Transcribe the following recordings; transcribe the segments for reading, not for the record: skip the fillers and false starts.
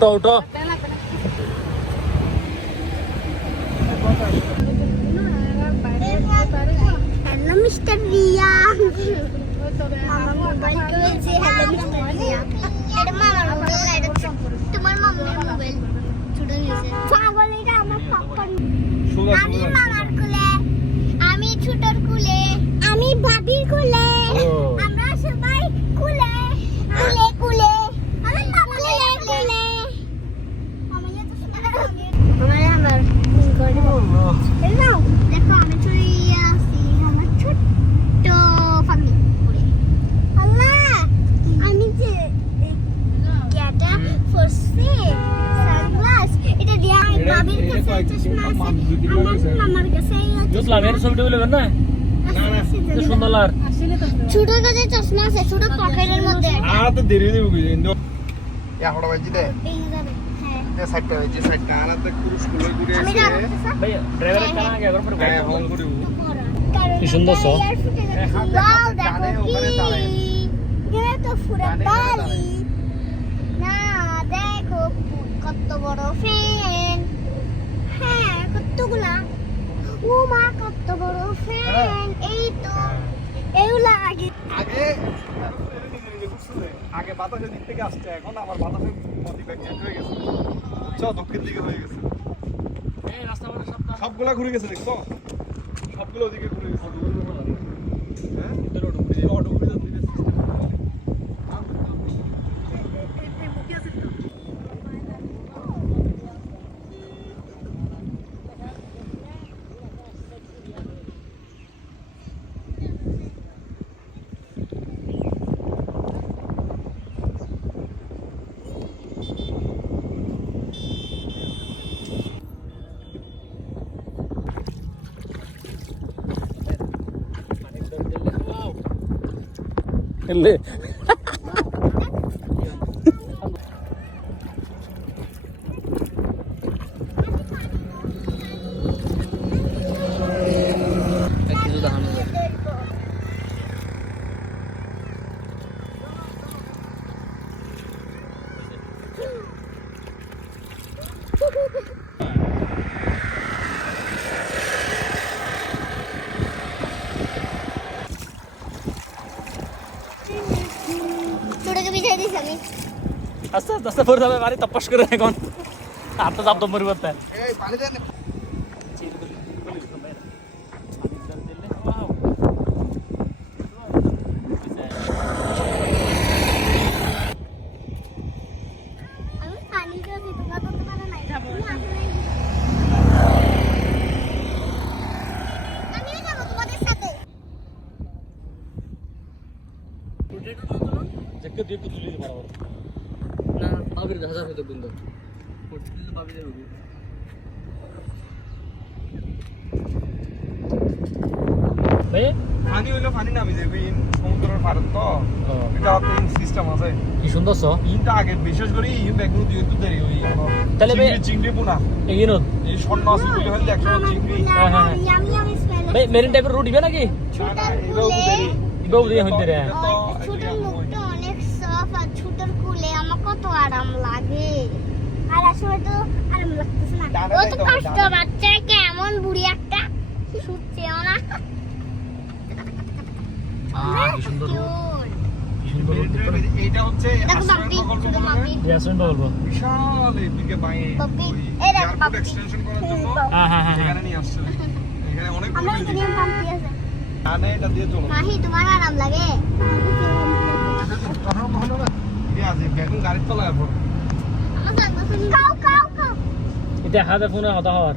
উঠো উঠো hello mister Riya আমার মোবাইল করেছে হ্যালো মিস্টার রিয়া এটা মামার মোবাইল এটা তোমার মামার মোবাইল ছুটে গেছে পাগল এটা আমার পাপা আমি মামার কোলে আমি ছোটর কোলে আমি ভাবির কোলে আমরা সবাই কোলে কোলে কোলে আমি মামা কোলে আমি তো আমার আমার করে নাও দেখো আমি চুরি আসি আমার ছোট্ট ফামি করে আল্লাহ আমি যে ক্যাটা ফসে সানগ্লাস এটা দিয়া ভাবির কাছে চশমা আছে আমার মামার কাছে জোসলা মেরে ছবিটা বলবেন না না না তো সুন্দর লার ছোট কাছে চশমা আছে ছোট পকেটের মধ্যে তো দেরি দেব কিন্তু এখন বাজি দে হ্যাঁ এ সাইডটা বাজি সাইডটা আনাতে পুরুষ গুলো ঘুরে আমি আসে জানো ভাই ড্রাইভারের কানা আগে একবার পরে হ্যাঁ ফোন করে কি সুন্দর সো ওয়াও দেখো কি এটা তো পুরো বালি না দেখো কত বড় ফ্যান হ্যাঁ কতগুলা ও মা কত বড় ফ্যান এই তো এগুলা আগে আগে আগে বাতাসের দিক থেকে আসছে এখন আমার বাতাসের মধ্যে ব্যাক চেঞ্জ হয়ে গেছে বুঝছো দক্ষিণ দিকে হয়ে গেছে এই রাস্তা মানে সবগুলা ঘুরে গেছে দেখছো সবগুলো ওদিকে ঘুরে গেছে হ্যাঁ অটো ঘুরে যাচ্ছে ले ছোটকে বিছাই দিছি আমি আস্তে আস্তে আস্তে পড়ে যাবে বাড়ি তপস করে এখন আর তো জাপ পরিবর্তে এই পানি দেন আমি পানি খাবি তোমরা তো পারো না আমিও যাবো তোমাদের সাথে দেখতে দিয়ে একটু তুলে দিতে পারবো না বাবির হাজার হতে বন্ধ পড়তে বাবির হবে ভাই পানি হইলো পানি নামি যাবে সমুদ্রের পাড়ে তো এটা একটা সিস্টেম আছে কি সুন্দর সো ইনটা আগে বিশেষ করে এই ব্যাগগুলো দিয়ে তো দেরি হই তাহলে ভাই চিংড়ি পোনা এগিয়ে নো এই স্বর্ণ আছে বলে হলে একশো চিংড়ি হ্যাঁ হ্যাঁ আমি স্মেল ভাই মেরিন টাইপের রুট দিবে নাকি এগুলো তো দেরি ইবাও দিয়ে হইতে রে ছোটর মুখটা অনেক সফট আর ছোটর কুলে আমার কত আরাম লাগে আর আসলে তো আরাম লাগতেছে না ও তো কষ্ট বাচ্চা কেমন বুড়ি একটা শুচ্ছেও না কি সুন্দর Cute। কি সুন্দর এইটা হচ্ছে দেখো বাপি ছোট বাপি রেস্টুরেন্ট বলবো বিশাল এদিকে বাইরে বাপি এই দেখো এয়ারপোর্ট বাপি এক্সটেনশন করার জন্য হ্যাঁ হ্যাঁ হ্যাঁ এখানে নিয়ে আসছে এখানে অনেক আমরা এখানে বাপি আছে জানে এটা দিয়ে চলো মাহি তোমার আরাম লাগে ভালো না ঠিক আছে বেগুন গাড়ির তলায় পড়ো আমার জানা শুনি কাউ কাউ কাউ এটা হাতে ফোনে হতা হওয়ার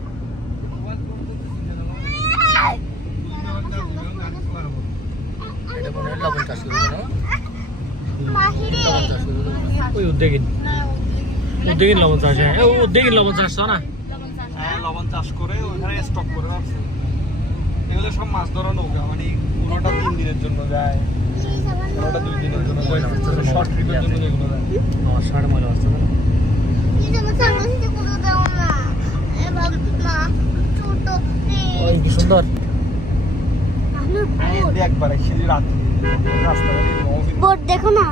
এটা মনে হয় লবণ চাষ করবে না মাহি রে ওই উদ্যোগিন উদ্যোগিন লবণ চাষ হ্যাঁ উদ্যোগিন লবণ চাষ তো না হ্যাঁ লবণ চাষ করে ওখানে স্টক করে রাখছে এগুলো সব মাছ ধরা নৌকা মানে পুরোটা 3 দিনের জন্য যায় পুরোটা 2 দিনের জন্য যায় শর্ট ট্রিপের জন্য এগুলো যায় সাড়ে ময়লা আসছে না প্লিজ আমার সামনে থেকে কোনো দাও না এবার মা ছোট ওই কি সুন্দর একবারে সিঁড়ি রাত্রি রাস্তাঘাটে বোর্ড দেখো না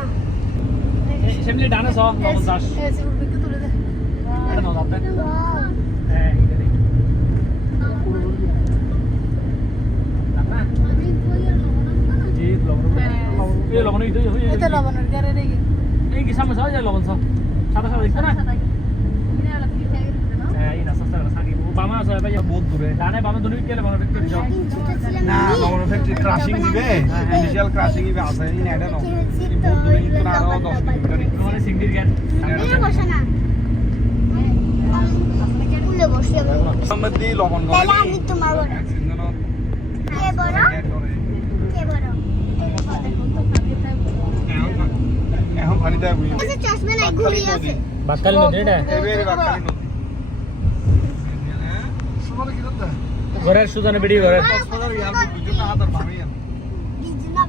সেমনি ডানে সব লবণ চাষ এটা নাও আপনি Wow. হ্যাঁ এটা দেখি জি লবণ এই লবণ এই এই কি সামনে যায় লবণ সব সাদা সাদা দেখছ না হ্যাঁ এই না সস্তা সাকি বামা আছে ভাই বহুত দূরে ডানে বামে দুটো গেলে বামে দেখতে যাও না লবণ ফ্যাক্টরি ক্রাশিং দিবে ইনিশিয়াল ক্রাশিং দিবে আছে এই না এটা নাও বহুত দূরে কিন্তু আরো 10 কিলোমিটার মানে সিঙ্গির গেট বসে না উলে বসে সম্বন্ধে লবণ করে তাহলে আমি তোমার বড় কে বড় কে বড় এখন পানি দেয় বুঝি আচ্ছা চশমা নাই ঘুরি আছে বাকালি নদী এটা এবারে বাকালি নদী সুমারে কি দন্তা ঘরের সুজানে বেড়ি ঘরের কক্সবাজার এয়ারপোর্ট বুঝছো না আদার ভাবে ফ্রিজ না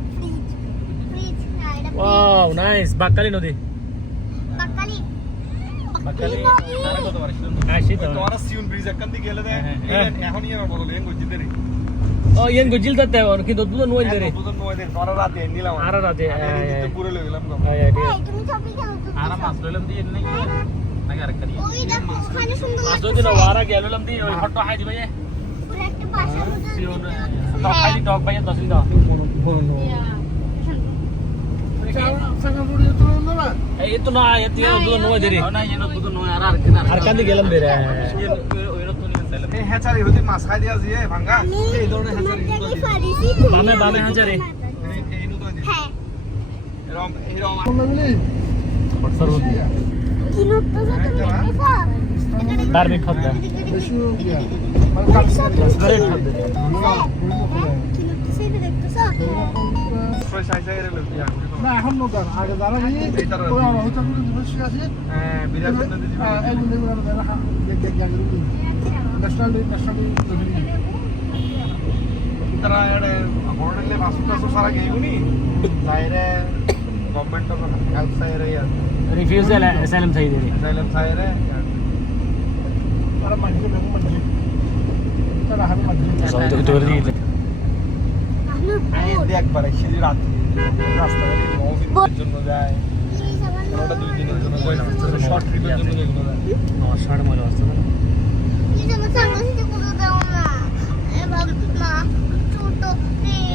ফ্রিজ না এটা ওয়াও নাইস বাকালি নদী বাকালি বাকালি তারা কত বার আসি তো তোমার সিউন ব্রিজ একখান দিয়ে গেলে দেয় এখন ইয়ে বলো লেন গজিতে রে ও ইয়েন গজিল তাতে কিন্তু দুটো নয় ধরে বুঝন নয় দিন তোরা রাতে নিলাম আর রাতে পুরো লয়ে গেলাম গো এই এই তুমি ছবি দাও তো আর মাছ লইলাম দিয়ে নাই নাকি আরেকটা দিয়ে ওই দেখো ওখানে সুন্দর মাছ দিন ওয়ারা গেললাম দি ওই হট্ট হাই দিবে পুরো একটা পাশে সিওন তো খালি টক ভাই 10 দিন এই তো না এতে দুটো নয় ধরে না এনো দুটো নয় আর কান্দি গেলাম ধরে এই হেচারি হইতে মাছ খাই দিয়া জিয়ে ভাঙা এই ধরনের হেচারি বামে বামে হাজারে এই নু তো দি হ্যাঁ এরম এরম সরবত কি নটটা তুমি ডারবি খাদ্দা ঘরে খাদ্দা কি নটটা সেইটা দেখতেছো ফ্রেশ আইসা এর লই দিয়া না এখন নতুন আগে যারা গিয়ে ওরা হচ্ছে বসে আছে হ্যাঁ বিরাট নদী হ্যাঁ এই গুলো ওরা দেখ গাড়ি ন্যাশনাল তারা এড়ে বড়লে মাসুটা সারা গেইগুনি সাইরে গভর্নমেন্ট অফ হেলথ সাইরে রিফিউজাল অ্যাসাইলাম চাই দে সাইলেম সাইরে তারা মাঝে মাঝে তারা হাতে মাঝে সব তো করে দিতে এই দেখবার সেই রাত রাস্তাঘাটে মহফিলের জন্য যায় ওটা 2 দিনের জন্য কই না শর্ট ট্রিপের জন্য যেগুলো যায় 9:30 মাইল আসছে না কি যেন সামনে করে দাও না এবার মা ছোট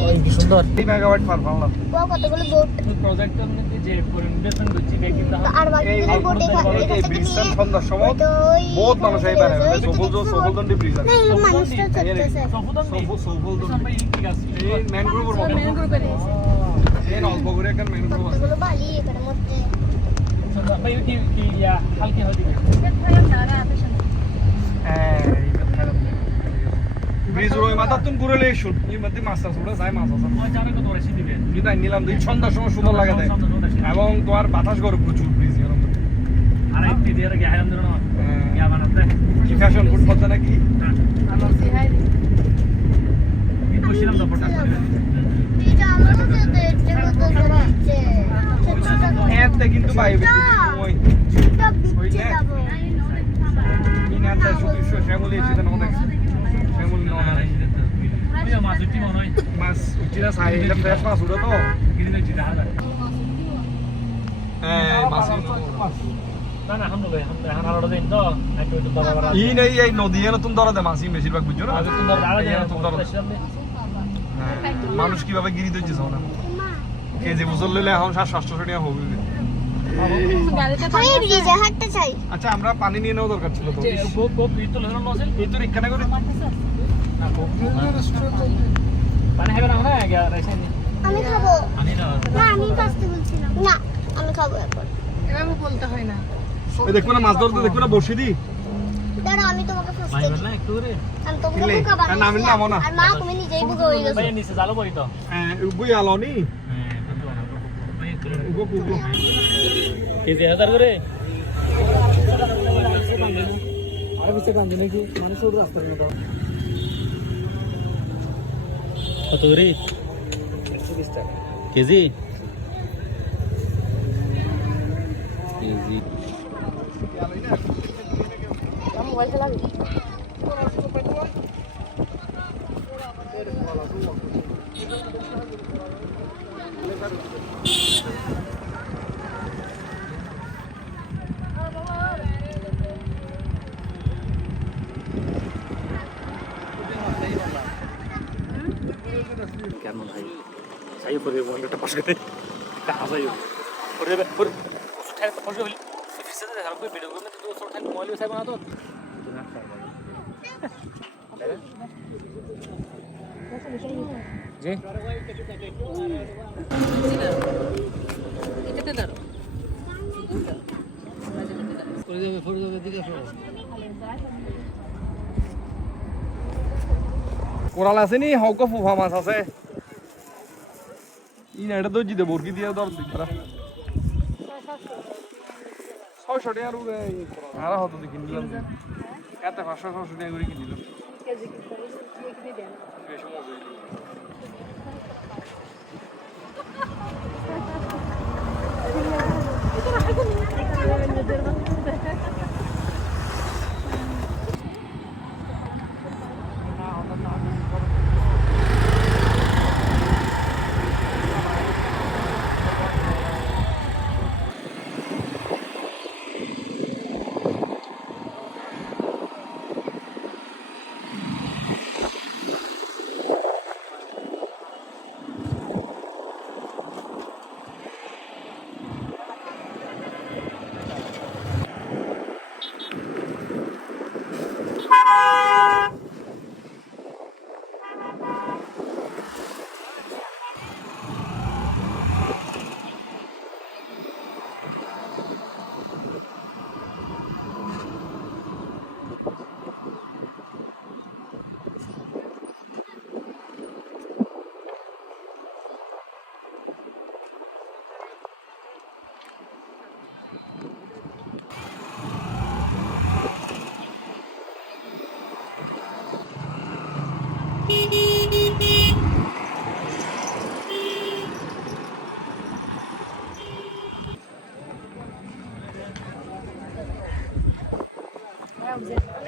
ওই কি সুন্দর 3 মেগাওয়াট পার পারলাম কতগুলো বোট প্রজেক্টের মধ্যে যে ইনভেস্টমেন্ট করছি কিন্তু আর বাকি এই বোট এই ব্রিজটা সন্ধ্যার সময় বহুত মানুষ আইবার সফলদন্ডি ব্রিজ আছে না মানুষটা চলতেছে সফলদন্ডি এই ম্যানগ্রোভের মতো এই অল্প করে একটা ম্যানগ্রোভ আছে কতগুলো বালি এখানে মধ্যে ভাই কি ইয়া হালকা হয়ে দিবে ব্রিজ রই মাথা তুমি ঘুরে লে শুন এই মধ্যে মাছ আছে ওটা যায় মাছ আছে ওই জানে কত বেশি দিবে কিন্তু আমি নিলাম দুই সন্ধ্যার সময় সুন্দর লাগে দেয় এবং তোমার বাতাস করে প্রচুর ব্রিজ এরকম আর একটি দিয়ে রেখে হাইলাম দিন না ইয়া বানাতে কি ফ্যাশন ফুড বলতে নাকি এই বসিলাম তো ফটো এটা আমার কাছে দেখতে মতো লাগছে এতে কিন্তু বাইবে ওই ছোট বিচে যাব ইনাতে সুতিশ শ্যামলি এসে না দেখছ শ্যামলি না ওই মাছ উঠি মনে হয় মাছ উচিরা সাই এটা ফ্রেশ মাছ উড়ো তো গিরি না চিটা হালা হ্যাঁ মাছ না না হামলো ভাই হামলো দিন তো একটু একটু দরবার ই নেই এই নদী এর নতুন ধরা দে মাছ বেশিরভাগ বুঝছো না আগে তুমি দরবার আগে নতুন ধরা মানুষ কিভাবে গিরি দিচ্ছে না কেজি বুঝল লইলে এখন 700 টাকা হবে আমি ব্রিজে হাঁটতে চাই আচ্ছা আমরা পানি নিয়ে নেওয়া দরকার ছিল তো কোপ কোপ এই তো লহন নসেল এই তো এখানে করে না কোপ পানি হবে না না আগে রাইছে আমি খাবো পানি না না আমি ফার্স্টে বলছিলাম না আমি খাবো এখন এভাবে বলতে হয় না এই দেখো না মাছ ধরতে দেখো না বসে দি দাঁড়া আমি তোমাকে ভাই ফার্স্টে বল না একটু করে আমি তোমাকে কিলে? বুকা আর নামিন নামো না। আর মা তুমি নিজেই বুকা হয়ে গেছো ভাই নিচে জালো বই তো হ্যাঁ উগুই আলোনি উগো উগো কেজি 1000 করে আরে বিচে কান্দি নাকি মানুষ ওর রাস্তা না দাও কত করে 120 টাকা কেজি কেজি মোবাইল চালাবি করে বলটা পাশ করে হাসাই ওরে ওরে ঠাই ফসে হলি ফিসে দেখা করে ভিডিও করতে তো সব ঠাই মোবাইল সাইব না তো জি এটাতে দাও করে যাবে দিকে আসো কোরাল আছে নি হক ফুফা মাছ আছে ইন এটা তো জিতে বরকি দিয়ে দর দিকরা 600 টাকা রুবে আর হতো দেখি নিলাম এত 500 টাকা করে কিনলাম কেজি কি করে কি দেন বেশ মজা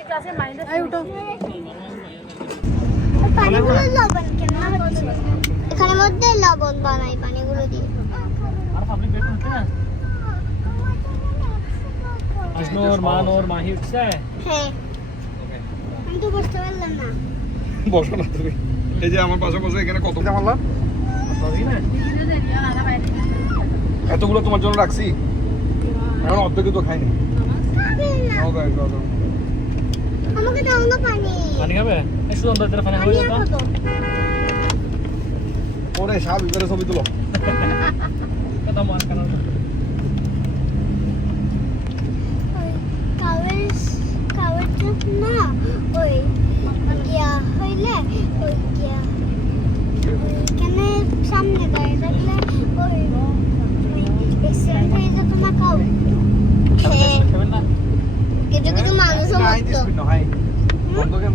ক্লাসে মাইন্ড আই উঠো পানিগুলো লবণ কেন হচ্ছে এখানে মধ্যে লবণ বানাই পানিগুলো দিয়ে আর পাবলিক বেট করতে না আজনোর মানোর মাহি উঠছে হ্যাঁ আমি তো বসতে পারলাম না বসো না তুমি এই যে আমার পাশে বসে এখানে কত জামালা পাবি না ভিডিও জানিও আলা বাইরে এতগুলো তোমার জন্য রাখছি এখন অর্ধেক তো খাইনি নাও গাই দাও আমাকে দাও না পানি পানি খাবে এই সুন্দর তেরা পানি পানি হয়ে আর যেত কত ওরে সাপ ইবারে ছবি তুলো কথা মান কারণ কাগজ না ওই গিয়া হইলে ওই গিয়া কেন সামনে দাঁড়িয়ে থাকলে ওই এক্সিডেন্ট হয়ে যেত না কাউ খাবেন না কিছু কিছু মানুষও হাই মরতো দিস হাই বন্ধ কেন